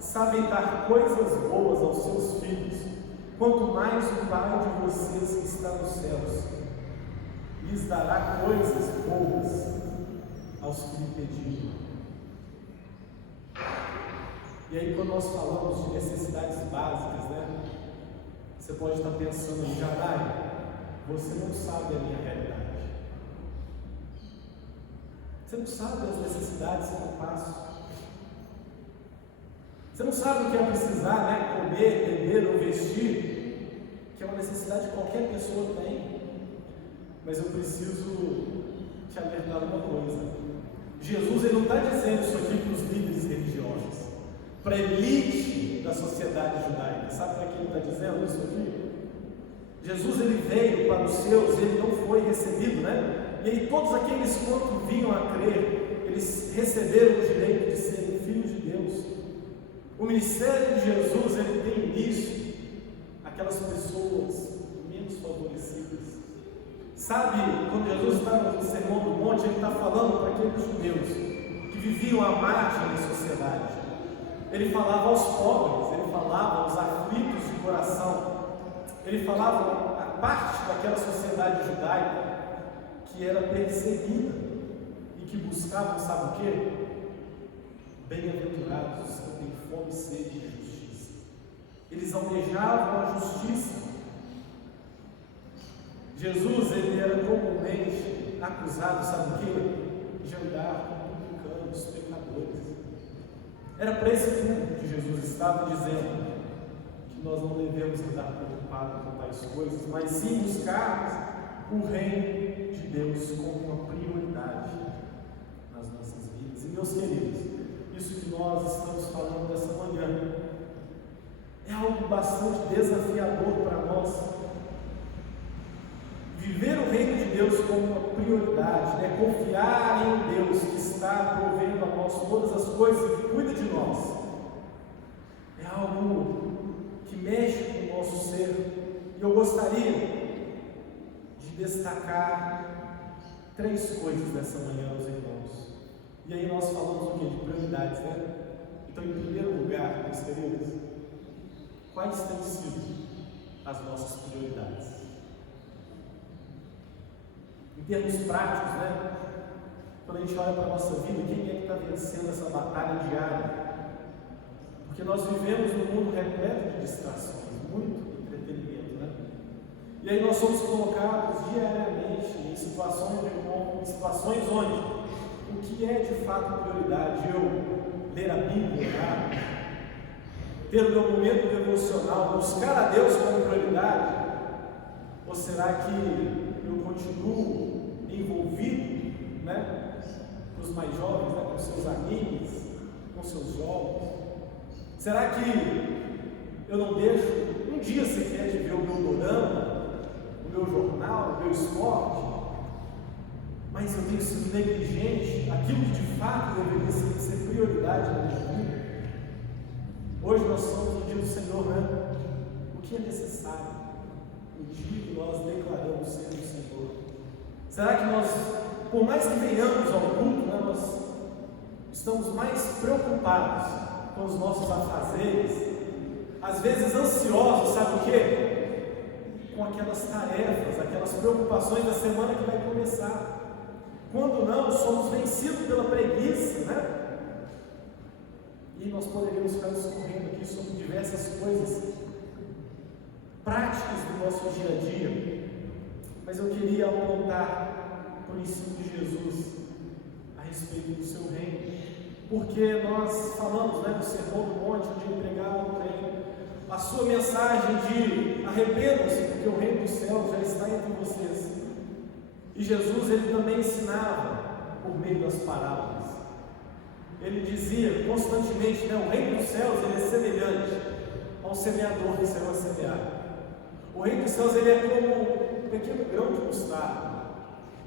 sabem dar coisas boas aos seus filhos, quanto mais o Pai de vocês que está nos céus lhes dará coisas boas aos que lhe pedirem. E aí, quando nós falamos de necessidades básicas, né? Você pode estar pensando: Jadai, você não sabe a minha realidade. Você não sabe as necessidades que eu passo. Você não sabe o que é precisar, né? Comer, beber ou vestir, que é uma necessidade que qualquer pessoa tem. Mas eu preciso te alertar uma coisa: Jesus ele não está dizendo isso aqui para os líderes religiosos, para a elite da sociedade judaica. Sabe para quem ele está dizendo isso aqui? Jesus ele veio para os seus, ele não foi recebido, né? E aí todos aqueles quanto vinham a crer, eles receberam o direito de serem filhos de Deus. O ministério de Jesus ele tem início aquelas pessoas menos favorecidas. Sabe, quando Jesus estava no Sermão do Monte, ele está falando para aqueles judeus que viviam à margem da sociedade. Ele falava aos pobres, ele falava aos aflitos de coração, ele falava a parte daquela sociedade judaica que era perseguida e que buscavam, sabe o quê? Bem-aventurados os que têm fome e sede de justiça. Eles almejavam a justiça. Jesus, ele era comumente acusado, sabe o quê? De andar com publicanos, pecadores. Era para esse público que Jesus estava dizendo que nós não devemos andar preocupados com tais coisas, mas sim buscar o reino de Deus como uma prioridade nas nossas vidas. E meus queridos, isso que nós estamos falando nessa manhã é algo bastante desafiador para nós. Viver o reino de Deus como uma prioridade, confiar em Deus que está provendo a nós todas as coisas e que cuida de nós, é algo que mexe com o nosso ser. E eu gostaria de destacar 3 coisas dessa manhã, meus irmãos. E aí nós falamos o quê? De prioridades, né? Então, em primeiro lugar, meus queridos, quais têm sido as nossas prioridades? Em termos práticos, quando a gente olha para a nossa vida, quem é que está vencendo essa batalha diária? Porque nós vivemos num mundo repleto de distrações, muito entretenimento, E aí nós somos colocados diariamente em situações onde o que é de fato prioridade? Eu ler a Bíblia, ter o meu momento devocional, buscar a Deus como prioridade? Ou será que eu continuo envolvido, com os mais jovens, com seus amigos, com seus jogos? Será que eu não deixo um dia sequer de ver o meu dorama, o meu jornal, o meu esporte? Mas eu tenho sido negligente aquilo que de fato deveria ser prioridade na minha vida? Hoje nós somos no dia do Senhor, O que é necessário? O dia que nós declaramos ser o Senhor. Será que nós, por mais que venhamos ao culto, nós estamos mais preocupados com os nossos afazeres, às vezes ansiosos, sabe o quê? Com aquelas tarefas, aquelas preocupações da semana que vai começar. Quando não, somos vencidos pela preguiça, E nós poderíamos ficar discorrendo aqui sobre diversas coisas práticas do nosso dia a dia, mas eu queria apontar para o ensino de Jesus a respeito do seu reino, porque nós falamos no Sermão do Monte, onde ele pregava o reino, a sua mensagem de arrependam-se, porque o reino dos céus já está entre vocês. E Jesus, ele também ensinava por meio das parábolas. Ele dizia constantemente, o reino dos céus ele é semelhante ao semeador que saiu a semear. O reino dos céus ele é como um pequeno grão de mostarda.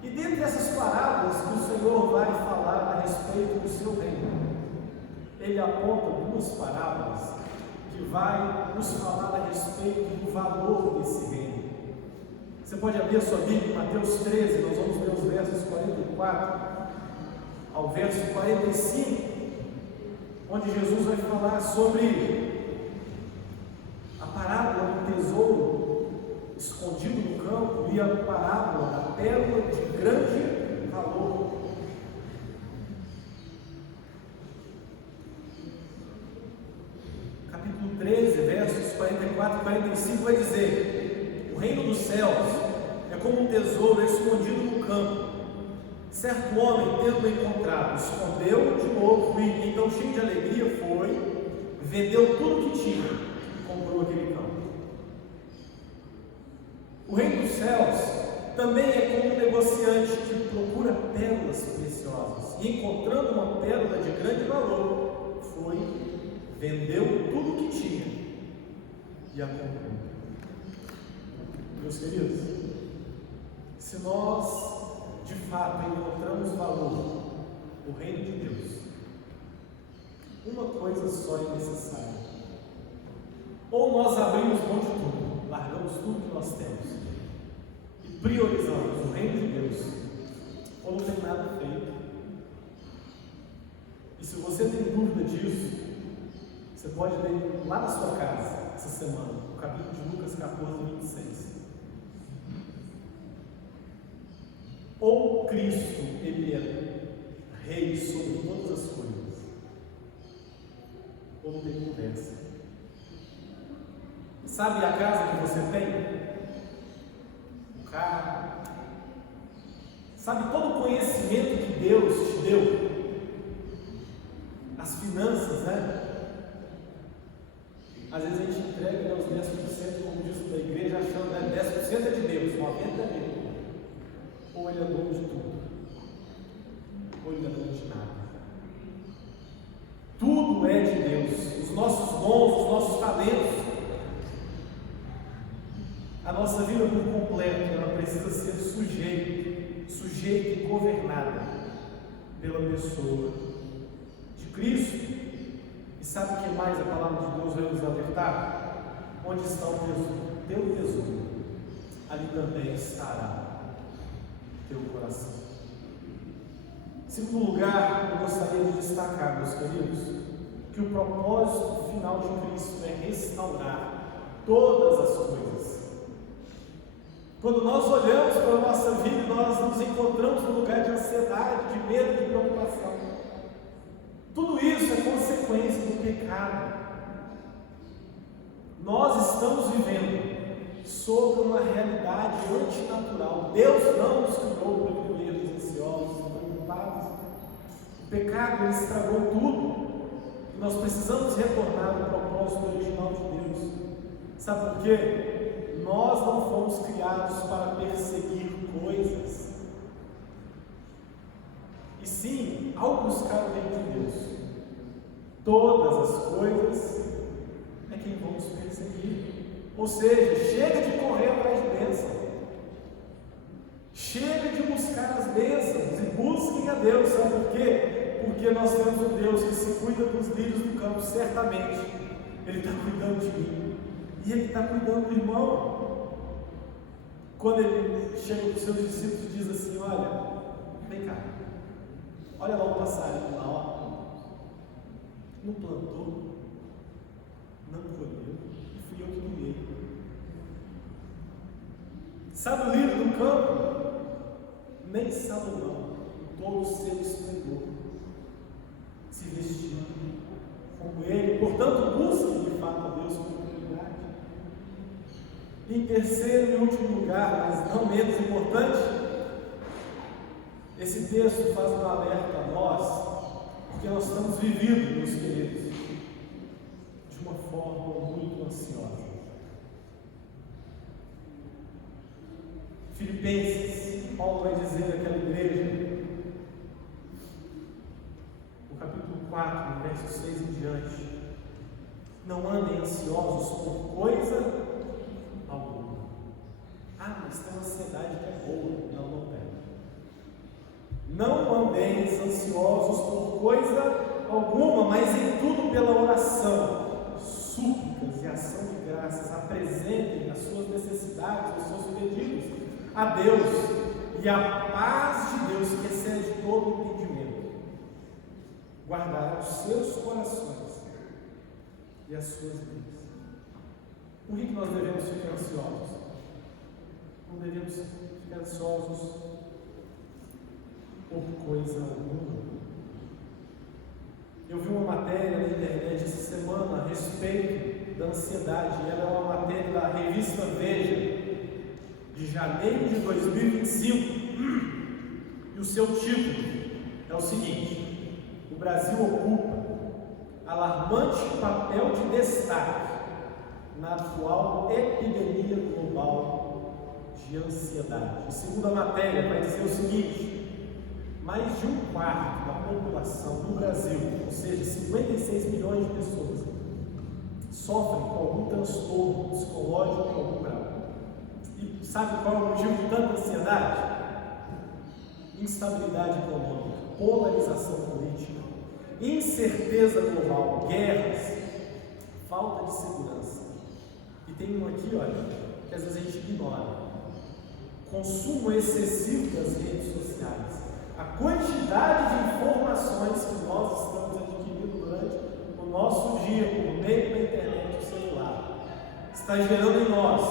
E dentre essas parábolas que o Senhor vai falar a respeito do seu reino, ele aponta 2 parábolas que vai nos falar a respeito do valor desse reino. Você pode abrir a sua Bíblia, Mateus 13, nós vamos ler os versos 44 ao verso 45, onde Jesus vai falar sobre a parábola do tesouro escondido no campo e a parábola da pérola de grande valor. Capítulo 13, versos 44 e 45 vai dizer: o reino dos céus é como um tesouro escondido no campo. Certo homem, tendo encontrado, escondeu de novo e, então, cheio de alegria, foi, vendeu tudo que tinha e comprou aquele campo. O reino dos céus também é como um negociante que procura pérolas preciosas e, encontrando uma pérola de grande valor, foi, vendeu tudo que tinha e a comprou. Meus queridos, se nós de fato encontramos valor no reino de Deus, uma coisa só é necessária: ou nós abrimos mão de tudo, largamos tudo que nós temos e priorizamos o reino de Deus, ou não tem nada feito. E se você tem dúvida disso, você pode ler lá na sua casa essa semana o capítulo de Lucas 14, 26. Ou Cristo, ele é rei sobre todas as coisas, ou não tem conversa. Sabe a casa que você tem? O carro? Sabe todo o conhecimento que Deus te deu? As finanças, é de Deus, os nossos dons, os nossos talentos, a nossa vida por completo, ela precisa ser sujeita e governada pela pessoa de Cristo. E sabe o que mais a palavra de Deus vai nos alertar? Onde está o teu tesouro, ali também estará teu coração. Em segundo lugar, eu gostaria de destacar, meus queridos, que o propósito final de Cristo é restaurar todas as coisas. Quando nós olhamos para a nossa vida, nós nos encontramos num lugar de ansiedade, de medo, de preocupação. Tudo isso é consequência do pecado. Nós estamos vivendo sobre uma realidade antinatural. Deus não nos criou para vivermos ansiosos, preocupados. O pecado, ele estragou tudo. E nós precisamos retornar ao propósito original de Deus. Sabe por quê? Nós não fomos criados para perseguir coisas, e sim, ao buscar o reino de Deus, todas as coisas é quem vamos perseguir. Ou seja, chega de correr atrás de bênção, chega de buscar as bênçãos e busquem a Deus. Sabe por quê? Porque nós temos um Deus que se cuida dos lírios do campo. Certamente Ele está cuidando de mim, e Ele está cuidando do irmão. Quando Ele chega para os seus discípulos e diz assim: olha, vem cá, olha lá o passarinho lá, ó. Não plantou, não colheu, e fui eu que criei. Sabe o lírio do campo? Nem Salomão, em todo o seu esplendor, se vestiu como ele. Portanto, busquem de fato a Deus como prioridade. Em terceiro e último lugar, mas não menos importante, esse texto faz um alerta a nós, porque nós estamos vivendo, meus queridos, de uma forma muito ansiosa. Filipenses, Paulo vai dizer àquela igreja, no capítulo 4, no verso 6 em diante: não andem ansiosos por coisa alguma. Ah, mas tem uma ansiedade que é boa. Não tem. Não andeis ansiosos por coisa alguma, mas em tudo pela oração, súplicas e ação de graças, apresentem as suas necessidades, os seus pedidos a Deus, e a paz de Deus, que excede todo entendimento, guardará os seus corações e as suas vidas. Por que nós devemos ficar ansiosos? Não devemos ficar ansiosos por coisa alguma. Eu vi uma matéria na internet essa semana a respeito da ansiedade. Ela é uma matéria da revista Veja, de janeiro de 2025, e o seu título é o seguinte: o Brasil ocupa alarmante papel de destaque na atual epidemia global de ansiedade. E segundo a matéria, vai dizer o seguinte: mais de um quarto da população do Brasil, ou seja, 56 milhões de pessoas, sofrem com algum transtorno psicológico em algum grau. E sabe qual é o motivo de tanta ansiedade? Instabilidade econômica, polarização política, incerteza global, guerras, falta de segurança. E tem um aqui, olha, que às vezes a gente ignora: consumo excessivo das redes sociais. A quantidade de informações que nós estamos adquirindo durante o nosso dia, por meio da internet, do celular, está gerando em nós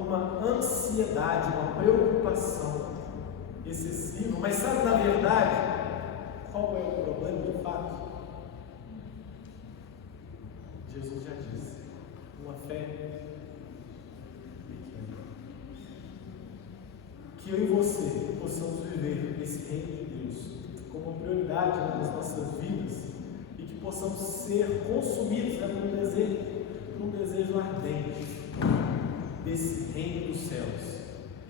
uma ansiedade, uma preocupação excessiva. Mas sabe, na verdade, qual é o problema de fato? Jesus já disse: uma fé pequena. Que eu e você possamos viver esse reino de Deus como uma prioridade nas nossas vidas, e que possamos ser consumidos por um desejo ardente desse reino dos céus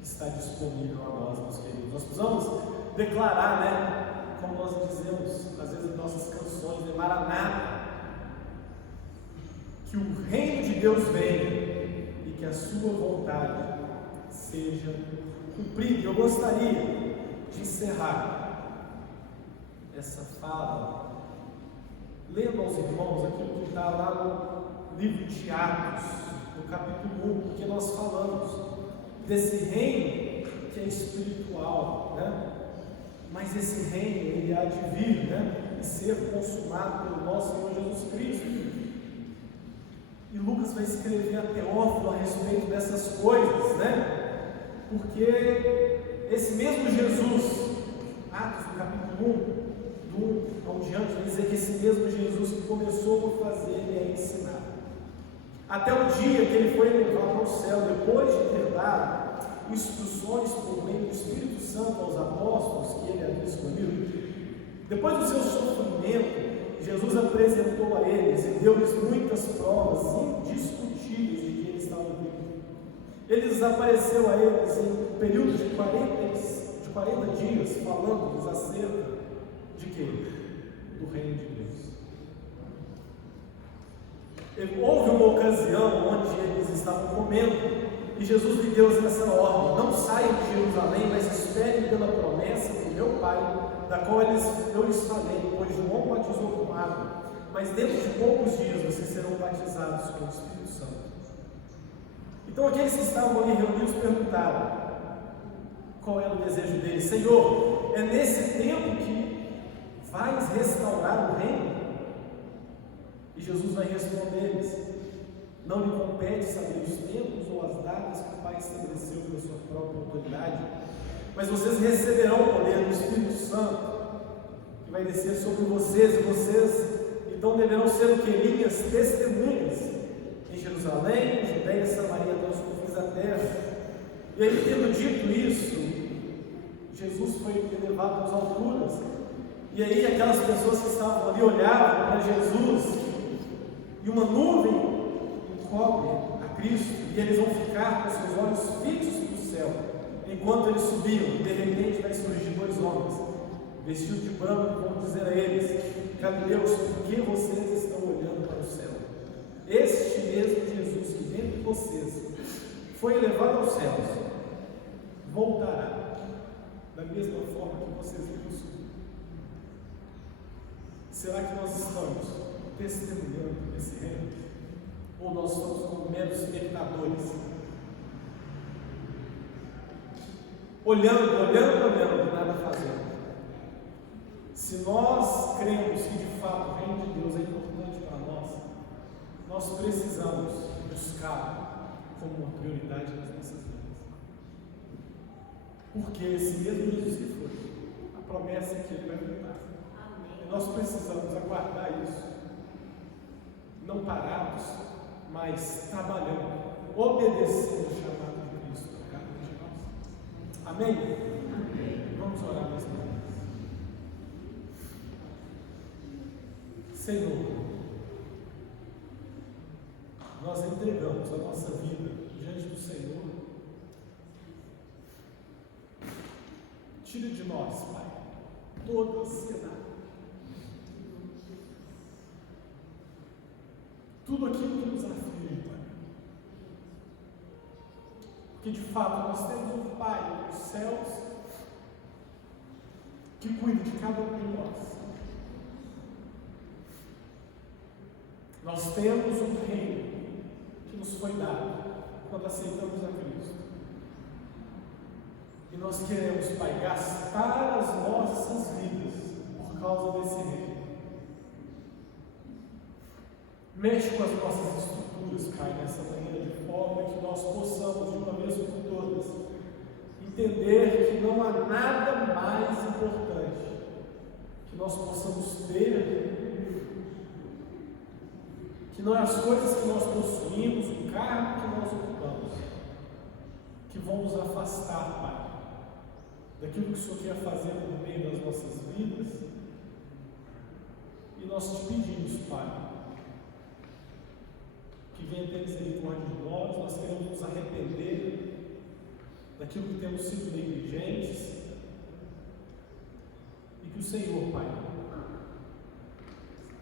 que está disponível a nós, meus queridos. Nós precisamos declarar, como nós dizemos às vezes em nossas canções, Maranata, que o reino de Deus venha e que a sua vontade seja cumprida. Eu gostaria de encerrar essa fala lendo aos irmãos aquilo que está lá no livro de Atos, no capítulo 1, porque nós falamos desse reino que é espiritual, né? Mas esse reino, ele há de vir, né? E ser consumado pelo nosso Senhor Jesus Cristo. E Lucas vai escrever a Teófilo a respeito dessas coisas, né? Porque esse mesmo Jesus, Atos, no capítulo 1, do 1 ao diante, vai dizer que esse mesmo Jesus que começou a fazer e a ensinar, até o dia que ele foi levado ao céu, depois de ter dado instruções por meio do Espírito Santo aos apóstolos que ele havia escolhido. Depois do seu sofrimento, Jesus apresentou a eles e deu-lhes muitas provas indiscutíveis de que ele estava vivo. Ele desapareceu a eles em um período de 40 dias, falando-lhes acerca de quê? Do reino de Deus. Houve uma ocasião onde eles estavam comendo e Jesus lhe deu essa ordem: não saiam de Jerusalém, mas esperem pela promessa do meu Pai, da qual eu lhes falei, pois João batizou com água, mas dentro de poucos dias vocês serão batizados com o Espírito Santo. Então aqueles que estavam ali reunidos perguntaram qual era o desejo deles: Senhor, é nesse tempo que vais restaurar o reino? E Jesus vai responder-lhes: não lhe compete saber os tempos ou as datas que o Pai estabeleceu pela sua própria autoridade, mas vocês receberão o poder do Espírito Santo, que vai descer sobre vocês, e vocês então deverão ser o que? Minhas testemunhas em Jerusalém, Judeia, Samaria, até os confins da terra. E aí, tendo dito isso, Jesus foi elevado às alturas, e aí aquelas pessoas que estavam ali olhavam para Jesus, e uma nuvem encobre a Cristo, e eles vão ficar com seus olhos fixos para o céu, enquanto eles subiam. De repente vai surgir dois homens, vestidos de branco, e vão dizer a eles: Galileus, por que vocês estão olhando para o céu? Este mesmo Jesus que dentre vocês foi elevado aos céus, voltará da mesma forma que vocês viram subir. Será que nós estamos testemunhando esse reino? Ou nós estamos como meros espectadores? Olhando, nada fazendo. Se nós cremos que de fato o reino de Deus é importante para nós precisamos buscá-lo como uma prioridade nas nossas vidas. Porque esse mesmo Jesus que foi, a promessa é que ele vai voltar. E nós precisamos aguardar isso, não parados, mas trabalhando, obedecendo o chamado de Cristo para cada um de nós. Amém? Amém. Vamos orar mais uma vez. Senhor, nós entregamos a nossa vida diante do Senhor. Tira de nós, Pai, toda ansiedade, tudo aquilo que nos aflige, Pai. Porque de fato nós temos um Pai nos céus que cuida de cada um de nós. Nós temos um reino que nos foi dado quando aceitamos a Cristo. E nós queremos, Pai, gastar as nossas vidas por causa desse reino. Mexe com as nossas estruturas, Pai, nessa manhã, de forma que nós possamos, de uma vez por todas, entender que não há nada mais importante que nós possamos ter, que não é as coisas que nós possuímos, o cargo que nós ocupamos, que vão nos afastar, Pai, daquilo que o Senhor quer fazer por meio das nossas vidas. E nós te pedimos, Pai, que venha ter misericórdia de nós queremos nos arrepender daquilo que temos sido negligentes, e que o Senhor, Pai,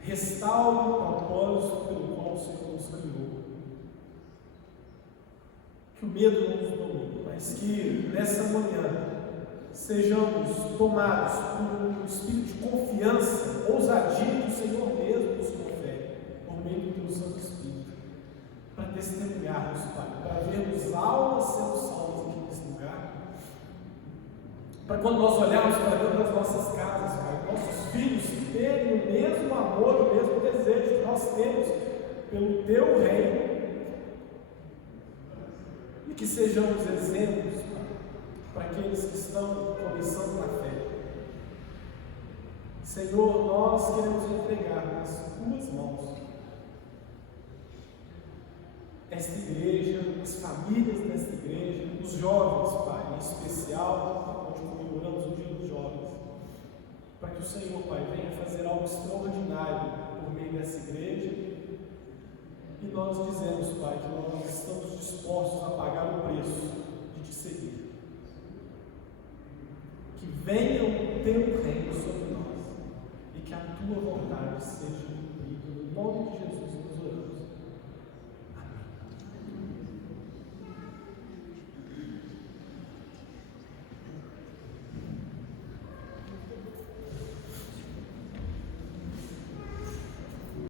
restaure o propósito pelo qual o Senhor nos criou. Que o medo não nos domine, mas que nessa manhã sejamos tomados por um espírito de confiança, ousadia que o Senhor mesmo nos confere, por meio do teu Santo Espírito, para testemunharmos, Pai, para vermos almas sendo salvas aqui nesse lugar, para quando nós olharmos para dentro das nossas casas, Pai, nossos filhos terem o mesmo amor, o mesmo desejo que nós temos pelo teu reino, e que sejamos exemplos, Pai, para aqueles que estão começando na fé. Senhor, nós queremos entregar nas tuas mãos esta igreja, as famílias desta igreja, os jovens, Pai, em especial, onde comemoramos o Dia dos Jovens, para que o Senhor, Pai, venha fazer algo extraordinário por meio dessa igreja. E nós dizemos, Pai, que nós estamos dispostos a pagar o preço de te seguir. Que venha o teu reino sobre nós e que a tua vontade seja